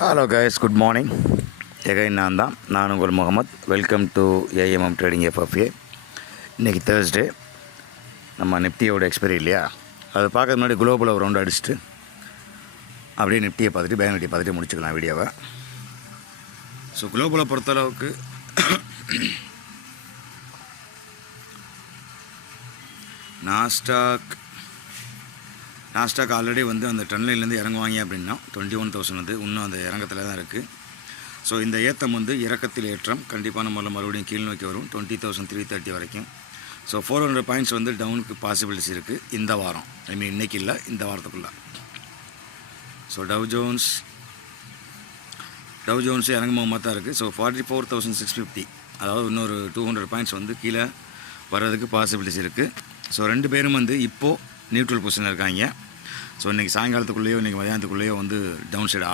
Hello guys, good morning. Again நான் உங்கள் Mohammed. Welcome to AMM trading FFA. இன்றைக்கி Thursday. நம்ம நிஃப்டியோட எக்ஸ்பைரி இல்லையா, அதை பார்க்கறது முன்னாடி குளோபலில் ஒரு ரவுண்டு அடிச்சுட்டு அப்படியே நிஃப்டியை பார்த்துட்டு பேங்க் நிஃப்டியை பார்த்துட்டு முடிச்சுக்கலாம் வீடியோவை. ஸோ குளோபலை பொறுத்தளவுக்கு நாஸ்டாக் ஆல்ரெடி வந்து அந்த ட்ரெண்ட்லைன்லேருந்து இறங்குவாங்க அப்படின்னா 21,000 வந்து இன்னும் அந்த இறக்கத்தில் தான் இருக்குது. ஸோ இந்த ஏற்றம் வந்து இறக்கத்தில் ஏற்றம் கண்டிப்பான முறையில் மறுபடியும் கீழ் நோக்கி வரும் 20,330 வரைக்கும். ஸோ 400 பாயிண்ட்ஸ் வந்து டவுனுக்கு பாசிபிலிட்டிஸ் இருக்குது இந்த வாரம். இன்றைக்கி இல்லை, இந்த வாரத்துக்குள்ளே. ஸோ டவ் ஜோன்ஸ் இறங்கும் மாதிரி தான் இருக்குது. ஸோ 44,650, அதாவது இன்னொரு 200 பாயிண்ட்ஸ் வந்து கீழே வர்றதுக்கு பாசிபிலிட்டிஸ் இருக்குது. ஸோ ரெண்டு பேரும் வந்து இப்போது நியூட்ரல் பொசிஷனில் இருக்காங்க. ஸோ இன்றைக்கி சாயங்காலத்துக்குள்ளேயோ இன்றைக்கி மதியானத்துக்குள்ளேயோ வந்து டவுன் சைடு